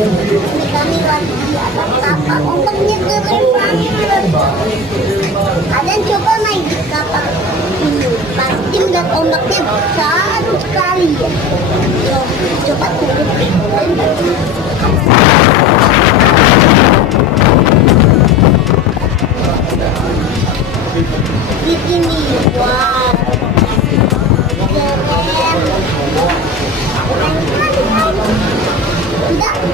Kami lagi di atas kapal, ombaknya keren banget. Kalian coba main di kapal ini, pasti melihat ombaknya besar sekali ya. Coba turun. Di sini, wow, keren. Keren sekali, kan? Tidak.